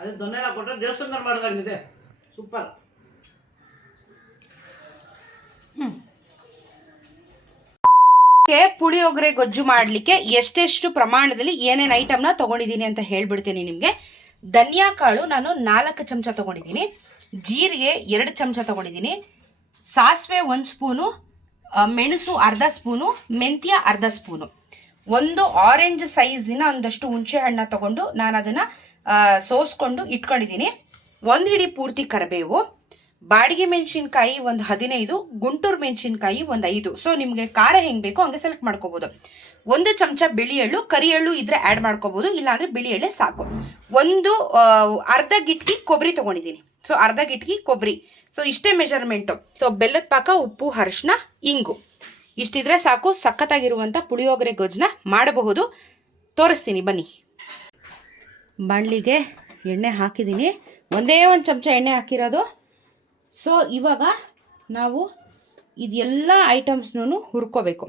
ಅದು ದೊನ್ನೆಲ್ಲ ಕೊಟ್ಟರೆ ದೇವಸ್ಥಾನದಲ್ಲಿ ಮಾಡಿದಂಗಿದೆ. ಸೂಪರ್. ಪುಳಿಯೋಗರೆ ಗೊಜ್ಜು ಮಾಡಲಿಕ್ಕೆ ಎಷ್ಟೆಷ್ಟು ಪ್ರಮಾಣದಲ್ಲಿ ಏನೇನು ಐಟಮ್ನ ತೊಗೊಂಡಿದ್ದೀನಿ ಅಂತ ಹೇಳ್ಬಿಡ್ತೀನಿ ನಿಮಗೆ. ಧನಿಯಾ ಕಾಳು ನಾನು 4 ಚಮಚ ತೊಗೊಂಡಿದ್ದೀನಿ, ಜೀರಿಗೆ 2 ಚಮಚ ತೊಗೊಂಡಿದ್ದೀನಿ, ಸಾಸಿವೆ 1 ಸ್ಪೂನು, ಮೆಣಸು ಅರ್ಧ ಸ್ಪೂನು, ಮೆಂತ್ಯ ಅರ್ಧ ಸ್ಪೂನು, ಒಂದು ಆರೆಂಜ್ ಸೈಜಿನ ಒಂದಷ್ಟು ಹುಣಸೆ ಹಣ್ಣ ತೊಗೊಂಡು ನಾನು ಅದನ್ನು ಸೋಸ್ಕೊಂಡು ಇಟ್ಕೊಂಡಿದ್ದೀನಿ, 1 ಹಿಡಿ ಪೂರ್ತಿ ಕರಿಬೇವು, ಬಾಡಿಗೆ ಮೆಣಸಿನ್ಕಾಯಿ ಒಂದು 15, ಗುಂಟೂರು ಮೆಣಸಿನ್ಕಾಯಿ ಒಂದು 5. ಸೊ ನಿಮಗೆ ಖಾರ ಹೆಂಗೆ ಬೇಕೋ ಹಂಗೆ ಸೆಲೆಕ್ಟ್ ಮಾಡ್ಕೋಬೋದು. 1 ಚಮಚ ಬಿಳಿ ಎಳ್ಳು, ಕರಿ ಎಳ್ಳು ಇದ್ರೆ ಆ್ಯಡ್ ಮಾಡ್ಕೋಬೋದು, ಇಲ್ಲಾಂದರೆ ಬಿಳಿ ಎಳ್ಳೆ ಸಾಕು. ಅರ್ಧ ಗಿಟ್ಕಿ ಕೊಬ್ಬರಿ ತೊಗೊಂಡಿದ್ದೀನಿ. ಸೊ ಅರ್ಧ ಗಿಟ್ಕಿ ಕೊಬ್ಬರಿ. ಸೊ ಇಷ್ಟೇ ಮೆಜರ್ಮೆಂಟು. ಸೊ ಬೆಲ್ಲದ ಪಾಕ, ಉಪ್ಪು, ಅರಿಶಿನ, ಇಂಗು ಇಷ್ಟಿದ್ರೆ ಸಾಕು. ಸಖತ್ತಾಗಿರುವಂಥ ಪುಳಿಯೋಗರೆ ಗೊಜ್ಜನ್ನ ಮಾಡಬಹುದು. ತೋರಿಸ್ತೀನಿ ಬನ್ನಿ. ಬಾಣಲಿಗೆ ಎಣ್ಣೆ ಹಾಕಿದ್ದೀನಿ, ಒಂದೇ 1 ಚಮಚ ಎಣ್ಣೆ ಹಾಕಿರೋದು. ಸೊ ಇವಾಗ ನಾವು ಇದೆಲ್ಲ ಐಟಮ್ಸ್ನೂ ಹುರ್ಕೋಬೇಕು,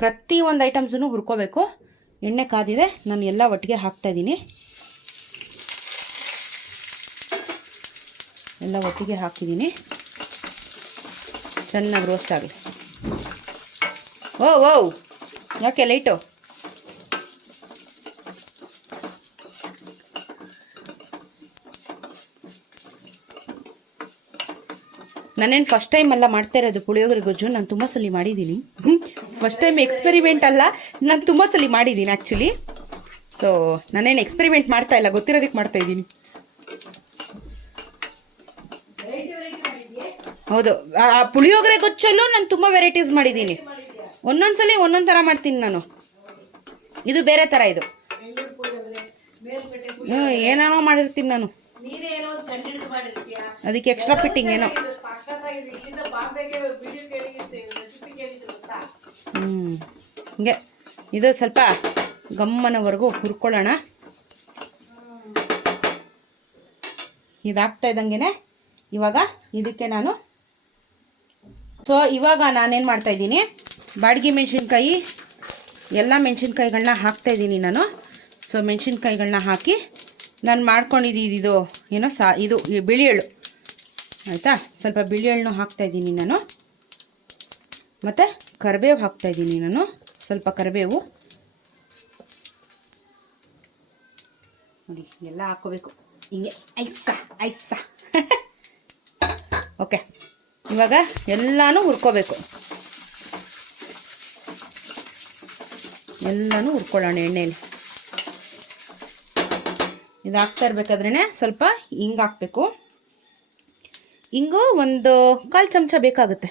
ಪ್ರತಿಯೊಂದು ಐಟಮ್ಸನ್ನು ಹುರ್ಕೋಬೇಕು. ಎಣ್ಣೆ ಕಾದಿದೆ, ನಾನು ಎಲ್ಲ ಒಟ್ಟಿಗೆ ಹಾಕ್ತಾಯಿದ್ದೀನಿ. ಎಲ್ಲ ಒಟ್ಟಿಗೆ ಹಾಕಿದ್ದೀನಿ, ಚೆನ್ನಾಗಿ ರೋಸ್ಟ್ ಆಗಲಿ. ಓ ಯಾಕೆ ಲೈಟು? ನಾನೇನು ಫಸ್ಟ್ ಟೈಮ್ ಅಲ್ಲ ಮಾಡ್ತಾ ಇರೋದು ಪುಳಿಯೋಗರೆ ಗೊಜ್ಜು, ನಾನು ತುಂಬ ಸಲ ಮಾಡಿದ್ದೀನಿ. ಫಸ್ಟ್ ಟೈಮ್ ಎಕ್ಸ್ಪೆರಿಮೆಂಟ್ ಅಲ್ಲ, ನಾನು ತುಂಬ ಸಲ ಮಾಡಿದ್ದೀನಿ ಆ್ಯಕ್ಚುಲಿ. ಸೊ ನಾನೇನು ಎಕ್ಸ್ಪೆರಿಮೆಂಟ್ ಮಾಡ್ತಾ ಇಲ್ಲ, ಗೊತ್ತಿರೋದಕ್ಕೆ ಮಾಡ್ತಾ ಇದ್ದೀನಿ. ಹೌದು, ಪುಳಿಯೋಗರೆ ಗೊಜ್ಜಲ್ಲೂ ನಾನು ತುಂಬ ವೆರೈಟೀಸ್ ಮಾಡಿದ್ದೀನಿ. ಒಂದೊಂದ್ಸಲಿ ಒಂದೊಂದು ಥರ ಮಾಡ್ತೀನಿ ನಾನು. ಇದು ಬೇರೆ ಥರ, ಇದು ಏನೇನೋ ಮಾಡಿರ್ತೀನಿ ನಾನು, ಅದಕ್ಕೆ ಎಕ್ಸ್ಟ್ರಾ ಫಿಟ್ಟಿಂಗ್ ಏನೋ. ಹಿಂಗೆ ಇದು ಸ್ವಲ್ಪ ಗಮ್ಮನವರೆಗೂ ಹುರ್ಕೊಳ್ಳೋಣ. ಇದಾಗ್ತಾ ಇದ್ದಂಗೆ ಇವಾಗ ಇದಕ್ಕೆ ನಾನು ಇವಾಗ ನಾನೇನು ಮಾಡ್ತಾಯಿದ್ದೀನಿ, ಬಾಡಿಗೆ ಮೆಣಸಿನ್ಕಾಯಿ ಎಲ್ಲ ಮೆಣಸಿನ್ಕಾಯಿಗಳನ್ನ ಹಾಕ್ತಾಯಿದ್ದೀನಿ ನಾನು. ಸೊ ಮೆಣಸಿನ್ಕಾಯಿಗಳನ್ನ ಹಾಕಿ ನಾನು ಮಾಡ್ಕೊಂಡಿದ್ದು ಏನೋ ಇದು ಬಿಳಿ ಎಳ್ಳು ಆಯಿತಾ, ಸ್ವಲ್ಪ ಬಿಳಿ ಎಳ್ಳನ್ನು ಹಾಕ್ತಾಯಿದ್ದೀನಿ ನಾನು. ಮತ್ತು ಕರಿಬೇವು ಹಾಕ್ತಾಯಿದ್ದೀನಿ ನಾನು, ಸ್ವಲ್ಪ ಕರಿಬೇವು ನೋಡಿ, ಎಲ್ಲ ಹಾಕ್ಕೋಬೇಕು ಹಿಂಗೆ ಐಸ ಓಕೆ. ಇವಾಗ ಎಲ್ಲನೂ ಹುರ್ಕೋಬೇಕು, ಎಲ್ಲನೂ ಹುರ್ಕೊಳ್ಳೋಣ ಎಣ್ಣೆಯಲ್ಲಿ. ಇದು ಹಾಕ್ತಾ ಇರ್ಬೇಕಾದ್ರೇ ಸ್ವಲ್ಪ ಹಿಂಗೆ ಹಾಕಬೇಕು. ಹಿಂಗು ಒಂದು 1/4 ಚಮಚ ಬೇಕಾಗುತ್ತೆ,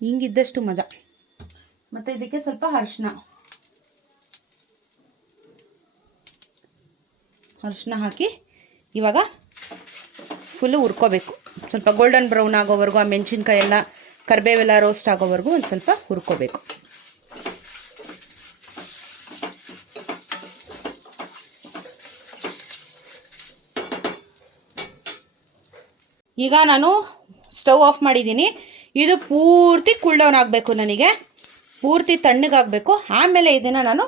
ಹಿಂಗಿದ್ದಷ್ಟು ಮಜಾ. ಮತ್ತು ಇದಕ್ಕೆ ಸ್ವಲ್ಪ ಅರಿಶಿನ ಹಾಕಿ ಇವಾಗ ಫುಲ್ಲು ಹುರ್ಕೋಬೇಕು. ಸ್ವಲ್ಪ ಗೋಲ್ಡನ್ ಬ್ರೌನ್ ಆಗೋವರೆಗೂ, ಆ ಮೆಣಸಿನ್ಕಾಯಿ ಎಲ್ಲ ಕರಿಬೇವೆಲ್ಲ ರೋಸ್ಟ್ ಆಗೋವರೆಗೂ ಒಂದು ಸ್ವಲ್ಪ ಹುರ್ಕೋಬೇಕು. ಈಗ ನಾನು ಸ್ಟವ್ ಆಫ್ ಮಾಡಿದ್ದೀನಿ. ಇದು ಪೂರ್ತಿ ಕೂಲ್ ಡೌನ್ ಆಗಬೇಕು, ನನಗೆ ಪೂರ್ತಿ ತಣ್ಣಗಾಗಬೇಕು. ಆಮೇಲೆ ಇದನ್ನು ನಾನು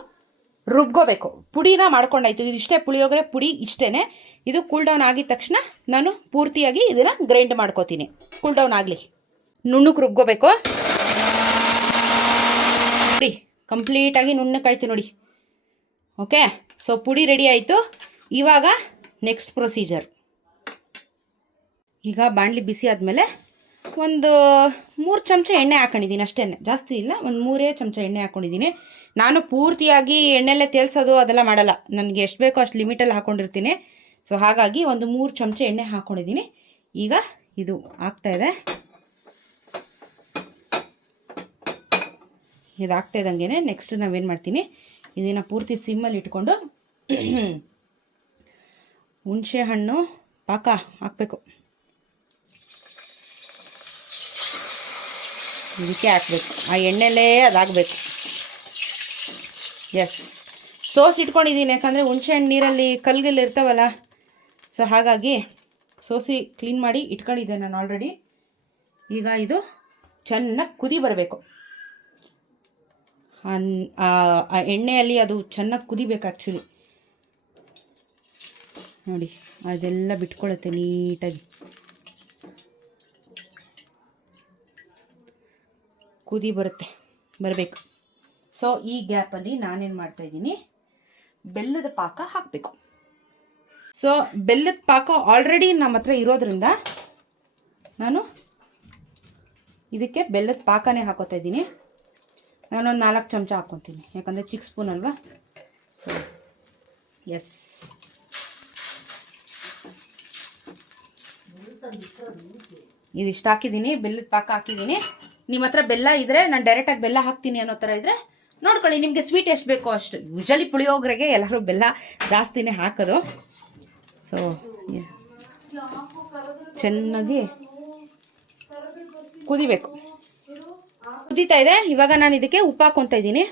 ರುಬ್ಕೋಬೇಕು. ಪುಡಿನ ಮಾಡ್ಕೊಂಡಾಯ್ತು, ಇದಿಷ್ಟೇ ಪುಳಿಯೋಗರೆ ಪುಡಿ ಇಷ್ಟೇ. ಇದು ಕೂಲ್ ಡೌನ್ ಆಗಿದ ತಕ್ಷಣ ನಾನು ಪೂರ್ತಿಯಾಗಿ ಇದನ್ನು ಗ್ರೈಂಡ್ ಮಾಡ್ಕೋತೀನಿ. ಕೂಲ್ ಡೌನ್ ಆಗಲಿ, ನುಣ್ಣಕ್ಕೆ ರುಬ್ಕೋಬೇಕು ನೋಡಿ. ಕಂಪ್ಲೀಟಾಗಿ ನುಣ್ಣಕ್ಕಾಯ್ತು ನೋಡಿ. ಓಕೆ, ಸೊ ಪುಡಿ ರೆಡಿ ಆಯಿತು. ಇವಾಗ ನೆಕ್ಸ್ಟ್ ಪ್ರೊಸೀಜರ್. ಈಗ ಬಾಣಲಿ ಬಿಸಿ ಆದಮೇಲೆ ಒಂದು 3 ಚಮಚ ಎಣ್ಣೆ ಹಾಕೊಂಡಿದ್ದೀನಿ ಅಷ್ಟೇ, ಜಾಸ್ತಿ ಇಲ್ಲ, ಒಂದು 3 ಚಮಚ ಎಣ್ಣೆ ಹಾಕ್ಕೊಂಡಿದ್ದೀನಿ. ನಾನು ಪೂರ್ತಿಯಾಗಿ ಎಣ್ಣೆಲ್ಲೇ ತೇಲ್ಸೋದು ಅದೆಲ್ಲ ಮಾಡಲ್ಲ, ನನಗೆ ಎಷ್ಟು ಬೇಕೋ ಅಷ್ಟು ಲಿಮಿಟಲ್ಲಿ ಹಾಕ್ಕೊಂಡಿರ್ತೀನಿ. ಸೊ ಹಾಗಾಗಿ ಒಂದು 3 ಚಮಚ ಎಣ್ಣೆ ಹಾಕ್ಕೊಂಡಿದ್ದೀನಿ. ಈಗ ಇದು ಆಗ್ತಾಯಿದೆ, ಇದು ಆಗ್ತಾಯಿದ್ದಂಗೆ ನೆಕ್ಸ್ಟ್ ನಾವೇನು ಮಾಡ್ತೀನಿ, ಇದನ್ನು ಪೂರ್ತಿ ಸಿಮ್ಮಲ್ಲಿ ಇಟ್ಕೊಂಡು ಹುಣಸೆ ಹಣ್ಣು ಪಾಕ ಹಾಕಬೇಕು. ಇದಕ್ಕೆ ಹಾಕಬೇಕು, ಆ ಎಣ್ಣೆಲೇ ಅದಾಗಬೇಕು. ಎಸ್, ಸೋಸಿ ಇಟ್ಕೊಂಡಿದ್ದೀನಿ, ಯಾಕಂದರೆ ಹುಣಸೆಹಣ್ಣು ನೀರಲ್ಲಿ ಕಲ್ಗೆಲ್ಲ ಇರ್ತಾವಲ್ಲ. ಸೊ ಹಾಗಾಗಿ ಸೋಸಿ ಕ್ಲೀನ್ ಮಾಡಿ ಇಟ್ಕೊಂಡಿದ್ದೆ ನಾನು ಆಲ್ರೆಡಿ. ಈಗ ಇದು ಚೆನ್ನಾಗಿ ಕುದಿ ಬರಬೇಕು, ಆ ಎಣ್ಣೆಯಲ್ಲಿ ಅದು ಚೆನ್ನಾಗಿ ಕುದಿಬೇಕು ಆ್ಯಕ್ಚುಲಿ. ನೋಡಿ ಅದೆಲ್ಲ ಬಿಟ್ಕೊಳ್ಳುತ್ತೆ ನೀಟಾಗಿ. ಕುದಿ ಬರಬೇಕು. ಸೊ ಈ ಗ್ಯಾಪಲ್ಲಿ ನಾನೇನು ಮಾಡ್ತಾಯಿದ್ದೀನಿ, ಬೆಲ್ಲದ ಪಾಕ ಹಾಕಬೇಕು. ಸೊ ಬೆಲ್ಲದ ಪಾಕ ಆಲ್ರೆಡಿ ನಮ್ಮ ಹತ್ರ ಇರೋದ್ರಿಂದ ನಾನು ಇದಕ್ಕೆ ಬೆಲ್ಲದ ಪಾಕನೇ ಹಾಕೋತಾ ಇದ್ದೀನಿ. ನಾನೊಂದು 4 ಚಮಚ ಹಾಕ್ಕೊತೀನಿ, ಯಾಕಂದರೆ ಚಿಕ್ಕ ಸ್ಪೂನ್ ಅಲ್ವಾ. ಸೊ ಎಸ್, ಇದಿಷ್ಟು ಹಾಕಿದ್ದೀನಿ, ಬೆಲ್ಲದ ಪಾಕ ಹಾಕಿದ್ದೀನಿ. ನಿಮ್ಮ ಹತ್ರ ಬೆಲ್ಲ ಇದ್ದರೆ ನಾನು ಡೈರೆಕ್ಟಾಗಿ ಬೆಲ್ಲ ಹಾಕ್ತೀನಿ ಅನ್ನೋ ಥರ ಇದ್ದರೆ ನೋಡ್ಕೊಳ್ಳಿ, ನಿಮಗೆ ಸ್ವೀಟ್ ಎಷ್ಟು ಬೇಕೋ ಅಷ್ಟು. ಯೂಶಲಿ ಪುಳಿಯೋಗರೆಗೆ ಎಲ್ಲರೂ ಬೆಲ್ಲ ಜಾಸ್ತಿನೇ ಹಾಕೋದು. ಸೊ ಚೆನ್ನಾಗಿ ಕುದಿಬೇಕು. ಕುದೀತಾ ಇದೆ. ಇವಾಗ ನಾನು ಇದಕ್ಕೆ ಉಪ್ಪು ಹಾಕ್ಕೊತಾ ಇದ್ದೀನಿ,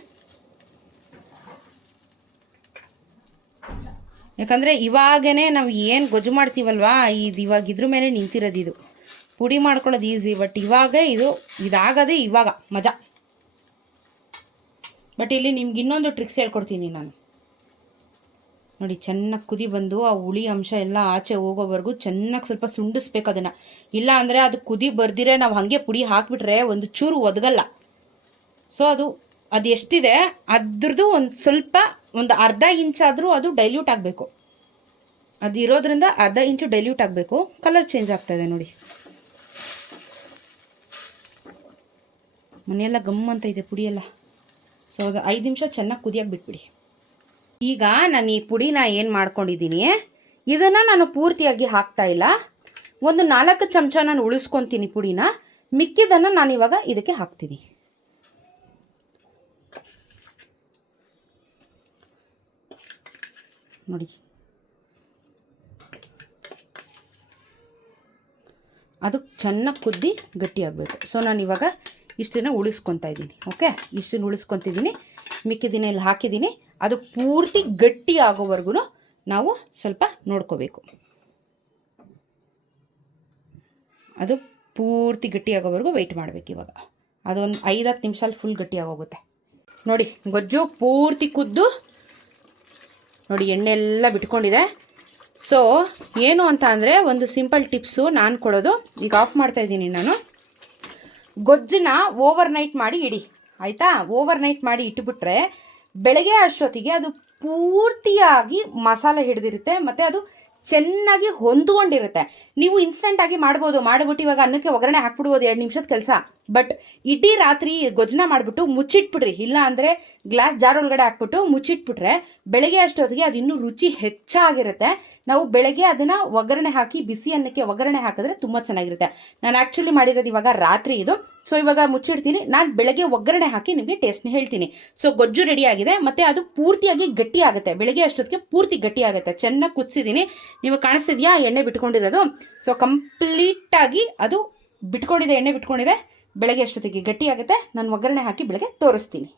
ಯಾಕಂದರೆ ಇವಾಗೇ ನಾವು ಏನು ಗೊಜ್ಜು ಮಾಡ್ತೀವಲ್ವಾ, ಇವಾಗ ಇದ್ರ ಮೇಲೆ ನಿಂತಿರೋದು. ಇದು ಪುಡಿ ಮಾಡ್ಕೊಳ್ಳೋದು ಈಸಿ, ಬಟ್ ಇದಾಗದೆ ಇವಾಗ ಮಜಾ. ಬಟ್ ಇಲ್ಲಿ ನಿಮ್ಗೆ ಇನ್ನೊಂದು ಟ್ರಿಕ್ಸ್ ಹೇಳ್ಕೊಡ್ತೀನಿ ನಾನು. ನೋಡಿ, ಚೆನ್ನಾಗಿ ಕುದಿ ಬಂದು ಆ ಹುಳಿ ಅಂಶ ಎಲ್ಲ ಆಚೆ ಹೋಗೋವರೆಗೂ ಚೆನ್ನಾಗಿ ಸ್ವಲ್ಪ ಸುಂಡಿಸ್ಬೇಕು ಅದನ್ನು. ಇಲ್ಲ ಅಂದರೆ ಅದು ಕುದಿ ಬರ್ದಿರೆ ನಾವು ಹಾಗೆ ಪುಡಿ ಹಾಕಿಬಿಟ್ರೆ ಒಂದು ಚೂರು ಒದಗಲ್ಲ. ಸೊ ಅದು ಎಷ್ಟಿದೆ ಅದ್ರದ್ದು ಒಂದು ಅರ್ಧ ಇಂಚಾದರೂ ಅದು ಡೈಲ್ಯೂಟ್ ಆಗಬೇಕು. ಅದು ಇರೋದ್ರಿಂದ ಅರ್ಧ ಇಂಚು ಡೈಲ್ಯೂಟ್ ಆಗಬೇಕು. ಕಲರ್ ಚೇಂಜ್ ಆಗ್ತಾಯಿದೆ ನೋಡಿ, ಮನೆಯೆಲ್ಲ ಗಮ್ ಅಂತ ಇದೆ ಪುಡಿಯೆಲ್ಲ. ಸೊ ಅದು 5 ನಿಮಿಷ ಚೆನ್ನಾಗಿ ಕುದಿಯಾಗಿ ಬಿಟ್ಬಿಡಿ. ಈಗ ನಾನು ಈ ಪುಡಿನ ಏನು ಮಾಡ್ಕೊಂಡಿದ್ದೀನಿ, ಇದನ್ನು ನಾನು ಪೂರ್ತಿಯಾಗಿ ಹಾಕ್ತಾ ಇಲ್ಲ. ಒಂದು 4 ಚಮಚ ನಾನು ಉಳಿಸ್ಕೊತೀನಿ ಪುಡಿನ. ಮಿಕ್ಕಿದ್ದನ್ನು ನಾನು ಇವಾಗ ಇದಕ್ಕೆ ಹಾಕ್ತೀನಿ. ನೋಡಿ, ಅದು ಚೆನ್ನಾಗಿ ಕುದ್ದಿ ಗಟ್ಟಿಯಾಗಬೇಕು. ಸೊ ನಾನು ಇವಾಗ ಇಷ್ಟನ್ನು ಉಳಿಸ್ಕೊತಾ ಇದ್ದೀನಿ. ಓಕೆ, ಇಷ್ಟನ್ನು ಉಳಿಸ್ಕೊತಿದ್ದೀನಿ. ಮಿಕ್ಕಿದಿನ ಇಲ್ಲಿ ಹಾಕಿದ್ದೀನಿ. ಅದು ಪೂರ್ತಿ ಗಟ್ಟಿ ಆಗೋವರೆಗೂ ನಾವು ಸ್ವಲ್ಪ ನೋಡ್ಕೋಬೇಕು. ಅದು ಪೂರ್ತಿ ಗಟ್ಟಿಯಾಗೋವರೆಗೂ ವೆಯ್ಟ್ ಮಾಡಬೇಕು. ಇವಾಗ ಅದೊಂದು 5-10 ನಿಮಿಷ ಫುಲ್ ಗಟ್ಟಿಯಾಗೋಗುತ್ತೆ. ನೋಡಿ, ಗೊಜ್ಜು ಪೂರ್ತಿ ಕುದ್ದು ನೋಡಿ ಎಣ್ಣೆ ಎಲ್ಲ ಬಿಟ್ಕೊಂಡಿದೆ. ಸೊ ಏನು ಅಂತ ಅಂದರೆ, ಒಂದು ಸಿಂಪಲ್ ಟಿಪ್ಸು ನಾನು ಕೊಡೋದು. ಈಗ ಆಫ್ ಮಾಡ್ತಾ ಇದ್ದೀನಿ ನಾನು. ಗೊಜ್ಜನ್ನ ಓವರ್ ನೈಟ್ ಮಾಡಿ ಇಡಿ, ಆಯಿತಾ? ಓವರ್ ನೈಟ್ ಮಾಡಿ ಇಟ್ಬಿಟ್ರೆ ಬೆಳಗ್ಗೆ ಅಷ್ಟೊತ್ತಿಗೆ ಅದು ಪೂರ್ತಿಯಾಗಿ ಮಸಾಲೆ ಹಿಡಿದಿರುತ್ತೆ, ಮತ್ತು ಅದು ಚೆನ್ನಾಗಿ ಹೊಂದ್ಕೊಂಡಿರುತ್ತೆ. ನೀವು ಇನ್ಸ್ಟೆಂಟಾಗಿ ಮಾಡ್ಬೋದು, ಮಾಡಿಬಿಟ್ಟು ಇವಾಗ ಅನ್ನಕ್ಕೆ ಒಗ್ಗರಣೆ ಹಾಕ್ಬಿಡ್ಬೋದು, 2 ನಿಮಿಷದ ಕೆಲಸ. ಬಟ್ ಇಡೀ ರಾತ್ರಿ ಗೊಜ್ಜನ್ನ ಮಾಡಿಬಿಟ್ಟು ಮುಚ್ಚಿಟ್ಬಿಡ್ರಿ. ಇಲ್ಲ ಅಂದರೆ ಗ್ಲಾಸ್ ಜಾರ್ ಒಳಗಡೆ ಹಾಕ್ಬಿಟ್ಟು ಮುಚ್ಚಿಟ್ಬಿಟ್ರೆ ಬೆಳಗ್ಗೆ ಅಷ್ಟೊತ್ತಿಗೆ ಅದು ಇನ್ನೂ ರುಚಿ ಹೆಚ್ಚಾಗಿರುತ್ತೆ. ನಾವು ಬೆಳಗ್ಗೆ ಅದನ್ನು ಒಗ್ಗರಣೆ ಹಾಕಿ ಬಿಸಿ ಅನ್ನಕ್ಕೆ ಒಗ್ಗರಣೆ ಹಾಕಿದ್ರೆ ತುಂಬ ಚೆನ್ನಾಗಿರುತ್ತೆ. ನಾನು ಆ್ಯಕ್ಚುಲಿ ಮಾಡಿರೋದು ಇವಾಗ ರಾತ್ರಿ ಇದು. ಸೊ ಇವಾಗ ಮುಚ್ಚಿಡ್ತೀನಿ. ನಾನು ಬೆಳಗ್ಗೆ ಒಗ್ಗರಣೆ ಹಾಕಿ ನಿಮಗೆ ಟೇಸ್ಟ್ನ ಹೇಳ್ತೀನಿ. ಸೊ ಗೊಜ್ಜು ರೆಡಿ ಆಗಿದೆ, ಮತ್ತು ಅದು ಪೂರ್ತಿಯಾಗಿ ಗಟ್ಟಿ ಆಗುತ್ತೆ. ಬೆಳಗ್ಗೆ ಅಷ್ಟೊತ್ತಿಗೆ ಪೂರ್ತಿ ಗಟ್ಟಿ ಆಗುತ್ತೆ. ಚೆನ್ನಾಗಿ ಕುದಿಸಿದ್ದೀನಿ. ನೀವು ಕಾಣಿಸ್ತಿದೆಯಾ ಎಣ್ಣೆ ಬಿಟ್ಕೊಂಡಿರೋದು? ಸೊ ಕಂಪ್ಲೀಟಾಗಿ ಅದು ಬಿಟ್ಕೊಂಡಿದೆ, ಎಣ್ಣೆ ಬಿಟ್ಕೊಂಡಿದೆ. ಬೆಳಗ್ಗೆ ಅಷ್ಟೊತ್ತಿಗೆ ಗಟ್ಟಿ ಆಗುತ್ತೆ. ನಾನು ಒಗ್ಗರಣೆ ಹಾಕಿ ಬೆಳಗ್ಗೆ ತೋರಿಸ್ತೀನಿ.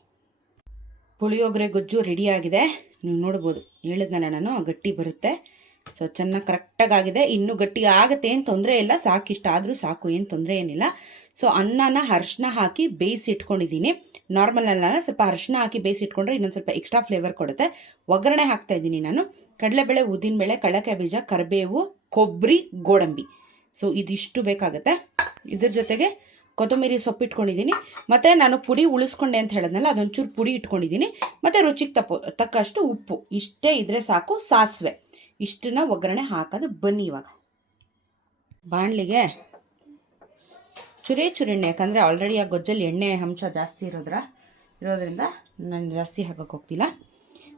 ಪುಳಿಯೋಗರೆ ಗೊಜ್ಜು ರೆಡಿಯಾಗಿದೆ. ನೀವು ನೋಡ್ಬೋದು, ಹೇಳಿದ್ನಲ್ಲ ನಾನು, ಗಟ್ಟಿ ಬರುತ್ತೆ. ಸೊ ಚೆನ್ನಾಗಿ ಕರೆಕ್ಟಾಗಿದೆ. ಇನ್ನೂ ಗಟ್ಟಿ ಆಗುತ್ತೆ, ಏನು ತೊಂದರೆ ಇಲ್ಲ. ಸಾಕಿಷ್ಟ ಆದರೂ ಸಾಕು, ಏನು ತೊಂದರೆ ಏನಿಲ್ಲ. ಸೊ ಅನ್ನನ ಅರಿಶಿನ ಹಾಕಿ ಬೇಯಿಸಿಟ್ಕೊಂಡಿದ್ದೀನಿ. ನಾರ್ಮಲ್ ಅನ್ನ ಸ್ವಲ್ಪ ಅರಿಶಿನ ಹಾಕಿ ಬೇಯಿಸಿಟ್ಕೊಂಡ್ರೆ ಇನ್ನೊಂದು ಸ್ವಲ್ಪ ಎಕ್ಸ್ಟ್ರಾ ಫ್ಲೇವರ್ ಕೊಡುತ್ತೆ. ಒಗ್ಗರಣೆ ಹಾಕ್ತಾ ಇದ್ದೀನಿ ನಾನು. ಕಡಲೆಬೇಳೆ, ಉದ್ದಿನಬೇಳೆ, ಕಡಲೆಕಾಯಿ ಬೀಜ, ಕರಿಬೇವು, ಕೊಬ್ಬರಿ, ಗೋಡಂಬಿ. ಸೊ ಇದಿಷ್ಟು ಬೇಕಾಗುತ್ತೆ. ಇದ್ರ ಜೊತೆಗೆ ಕೊತ್ತಂಬರಿ ಸೊಪ್ಪು ಇಟ್ಕೊಂಡಿದ್ದೀನಿ. ಮತ್ತು ನಾನು ಪುಡಿ ಉಳಿಸ್ಕೊಂಡೆ ಅಂತ ಹೇಳಿದ್ನಲ್ಲ, ಅದೊಂಚೂರು ಪುಡಿ ಇಟ್ಕೊಂಡಿದ್ದೀನಿ. ಮತ್ತು ರುಚಿಗೆ ತಕ್ಕಷ್ಟು ಉಪ್ಪು. ಇಷ್ಟೇ ಇದ್ದರೆ ಸಾಕು. ಸಾಸಿವೆ, ಇಷ್ಟನ್ನ ಒಗ್ಗರಣೆ ಹಾಕೋದು. ಬನ್ನಿ ಇವಾಗ ಬಾಣಲಿಗೆ ಚುರಿ ಎಣ್ಣೆ, ಯಾಕಂದರೆ ಆಲ್ರೆಡಿ ಆ ಗೊಜ್ಜಲ್ಲಿ ಎಣ್ಣೆ ಅಂಶ ಜಾಸ್ತಿ ಇರೋದ್ರಿಂದ ನಾನು ಜಾಸ್ತಿ ಹಾಕೋಕ್ಕೆ ಹೋಗ್ತಿಲ್ಲ.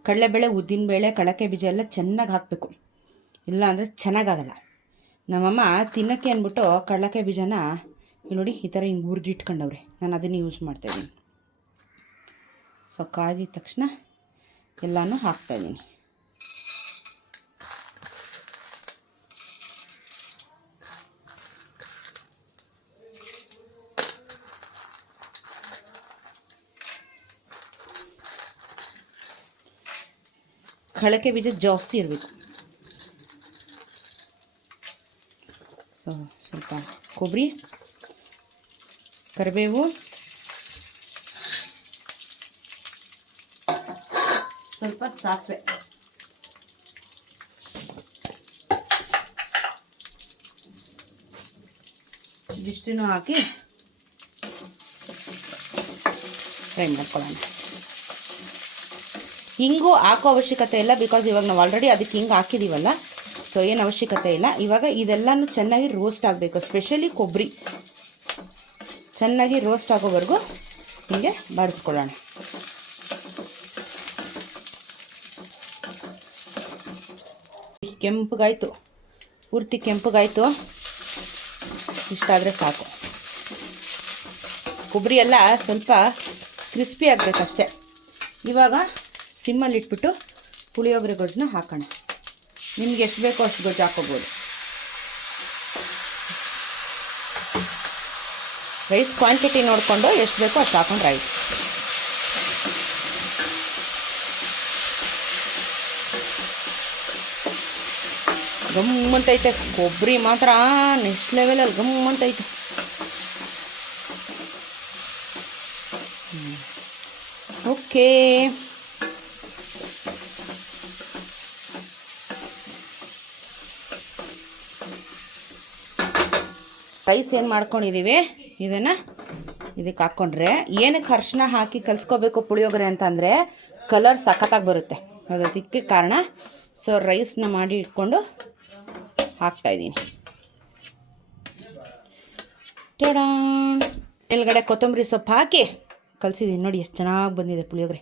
ಕಡಲೆಬೇಳೆ, ಉದ್ದಿನಬೇಳೆ, ಕಡಲೆಕಾಯಿ ಬೀಜ ಎಲ್ಲ ಚೆನ್ನಾಗಿ ಹಾಕಬೇಕು, ಇಲ್ಲ ಅಂದರೆ ಚೆನ್ನಾಗಾಗಲ್ಲ. ನಮ್ಮಮ್ಮ ತಿನ್ನೋಕ್ಕೆ ಅಂದ್ಬಿಟ್ಟು ಕಡಲೆಕಾಯಿ ಬೀಜನ ನೋಡಿ ಈ ಥರ ಹಿಂಗೆ ಹುರಿದಿಟ್ಕೊಂಡವ್ರೆ. ನಾನು ಅದನ್ನೇ ಯೂಸ್ ಮಾಡ್ತಾಯಿದ್ದೀನಿ. ಸೊ ಕಾದಿದ ತಕ್ಷಣ ಎಲ್ಲನೂ ಹಾಕ್ತಾಯಿದ್ದೀನಿ. ಕಡಲೆಕಾಯಿ ಬೀಜ ಜಾಸ್ತಿ ಇರಬೇಕು. ಸೊ ಸ್ವಲ್ಪ ಕೊಬ್ಬರಿ, ಕರಿಬೇವು, ಸ್ವಲ್ಪ ಸಾಸಿವೆ, ಇದಿಷ್ಟನ್ನು ಹಾಕಿ ಫ್ರೈ ಮಾಡ್ಕೊಳ್ಳೋಣ. ಹಿಂಗು ಹಾಕೋ ಅವಶ್ಯಕತೆ ಇಲ್ಲ, ಬಿಕಾಸ್ ಇವಾಗ ನಾವು ಆಲ್ರೆಡಿ ಅದಕ್ಕೆ ಹಿಂಗೆ ಹಾಕಿದ್ದೀವಲ್ಲ, ಸೊ ಏನು ಅವಶ್ಯಕತೆ ಇಲ್ಲ. ಇವಾಗ ಇದೆಲ್ಲನೂ ಚೆನ್ನಾಗಿ ರೋಸ್ಟ್ ಆಗಬೇಕು, ಸ್ಪೆಷಲಿ ಕೊಬ್ಬರಿ ಚೆನ್ನಾಗಿ ರೋಸ್ಟ್ ಆಗೋವರೆಗೂ ಹೀಗೆ ಬಾಡಿಸ್ಕೊಳ್ಳೋಣ. ಕೆಂಪಗಾಯಿತು, ಪೂರ್ತಿ ಕೆಂಪಗಾಯಿತು, ಇಷ್ಟಾದರೆ ಸಾಕು. ಕೊಬ್ಬರಿ ಎಲ್ಲ ಸ್ವಲ್ಪ ಕ್ರಿಸ್ಪಿ ಆಗಬೇಕಷ್ಟೆ. ಇವಾಗ ಸಿಮ್ಮಲ್ಲಿ ಇಟ್ಬಿಟ್ಟು ಪುಳಿಯೋಗರೆ ಗೊಜ್ಜನ್ನ ಹಾಕೋಣ. ನಿಮ್ಗೆ ಎಷ್ಟು ಬೇಕೋ ಅಷ್ಟು ಗೊಜ್ಜು ಹಾಕೋಬೋದು. ರೈಸ್ ಕ್ವಾಂಟಿಟಿ ನೋಡಿಕೊಂಡು ಎಷ್ಟು ಬೇಕೋ ಅಷ್ಟು ಹಾಕೊಂಡು ರೈಸ್. ಗಮ್ಮಂತೈತೆ ಕೊಬ್ಬರಿ ಮಾತ್ರ ನೆಕ್ಸ್ಟ್ ಲೆವೆಲಲ್ಲಿ ಗಮ್ಮಂತೈತೆ. ಓಕೆ, ರೈಸ್ ಏನು ಮಾಡ್ಕೊಂಡಿದ್ದೀವಿ ಇದನ್ನು ಇದಕ್ಕೆ ಹಾಕ್ಕೊಂಡ್ರೆ, ಏನಕ್ಕೆ ಅರಿಶಿನ ಹಾಕಿ ಕಲಿಸ್ಕೋಬೇಕು ಪುಳಿಯೋಗರೆ ಅಂತಂದರೆ ಕಲರ್ ಸಖತ್ತಾಗಿ ಬರುತ್ತೆ, ಅದಕ್ಕೆ ಕಾರಣ. ಸೊ ರೈಸ್ನ ಮಾಡಿ ಇಟ್ಕೊಂಡು ಹಾಕ್ತಾಯಿದ್ದೀನಿ. ಟಡಾನ್, ಮೇಲ್ಗಡೆ ಕೊತ್ತಂಬರಿ ಸೊಪ್ಪು ಹಾಕಿ ಕಲಿಸಿದ್ದೀನಿ. ನೋಡಿ ಎಷ್ಟು ಚೆನ್ನಾಗಿ ಬಂದಿದೆ ಪುಳಿಯೋಗರೆ.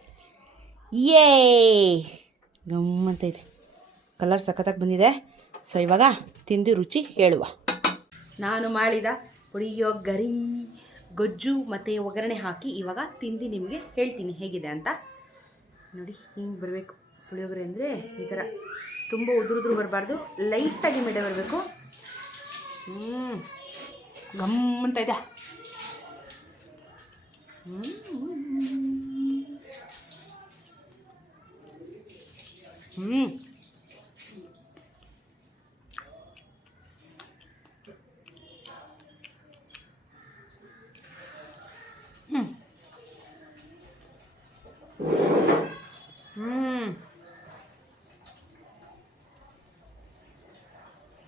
ಯೇ ಗಮ್ಮಂತೈತೆ, ಕಲರ್ ಸಖತ್ತಾಗಿ ಬಂದಿದೆ. ಸೊ ಇವಾಗ ತಿಂದು ರುಚಿ ಹೇಳುವ. ನಾನು ಮಾಡಿದ ಪುಳಿಯೋಗರೆ ಗೊಜ್ಜು ಮತ್ತು ಒಗ್ಗರಣೆ ಹಾಕಿ ಇವಾಗ ತಿಂದು ನಿಮಗೆ ಹೇಳ್ತೀನಿ ಹೇಗಿದೆ ಅಂತ. ನೋಡಿ ಹಿಂಗೆ ಬರಬೇಕು ಪುಳಿಯೋಗರೆ ಅಂದರೆ, ಈ ಥರ ತುಂಬ ಉದುರುದ್ರು ಬರಬಾರ್ದು, ಲೈಟಾಗಿ ಮೇಡೆ ಬರಬೇಕು. ಗಮ್ಮಂತ ಇದೆ.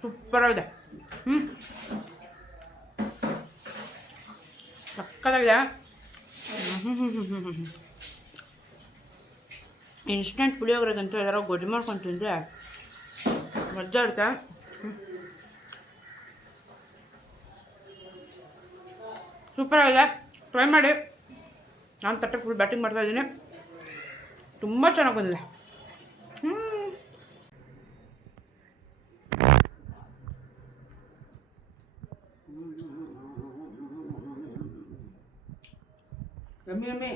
ಸೂಪರ್ ಆಗಿದೆ. ಸಕ್ಕತ್ತಾಗಿದೆ. ಇನ್ಸ್ಟೆಂಟ್ ಪುಳಿಯೋಗರೆಗಂತೂ ಎಲ್ಲರೂ ಗೊಜ್ಜು ಮಾಡ್ಕೊಂಡು ತಿಂದರೆ ಮಜಾ ಇರುತ್ತೆ. ಸೂಪರ್ ಆಗಿದೆ, ಟ್ರೈ ಮಾಡಿ. ನಾನು ತಟ್ಟೆ ಫುಲ್ ಬ್ಯಾಟಿಂಗ್ ಮಾಡ್ತಾಯಿದ್ದೀನಿ, ತುಂಬ ಚೆನ್ನಾಗಿ ಬಂದಿದೆ. Yummy yummy.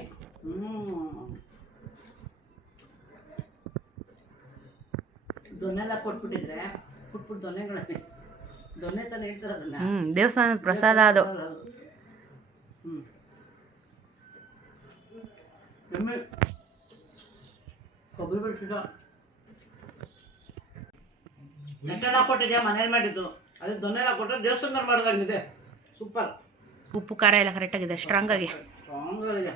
ದೊನ್ನೆಲ್ಲ ಕೊಟ್ಬಿಟ್ಟಿದ್ರೆ ಪುಟ್ಬಿಟ್ಟು ದೊನ್ನೆಗಳನ್ನೇ ದೊನ್ನೆ ತಾನೇ ಹೇಳ್ತಾರೆ ಅದನ್ನ. ದೇವಸ್ಥಾನದ ಪ್ರಸಾದ ಅದು. ಯಮ್ಮಿ ಕೊಬ್ಬರಿ ಬೆಳೆಸಿದ ನೆಟ್ಟೆಲ್ಲ ಕೊಟ್ಟಿದ್ಯಾ ಮನೇಲಿ ಮಾಡಿದ್ದು, ಅದು ದೊನ್ನೆಲ್ಲ ಕೊಟ್ಟರೆ ದೇವಸ್ಥಾನದಲ್ಲಿ ಮಾಡಿದಂಗಿದೆ. ಸೂಪರ್. ಉಪ್ಪು ಖಾರ ಎಲ್ಲ ಕರೆಕ್ಟಾಗಿದೆ, ಸ್ಟ್ರಾಂಗ್ ಆಗಿ. ಸ್ಟ್ರಾಂಗ್ ಆಗಿದೆ.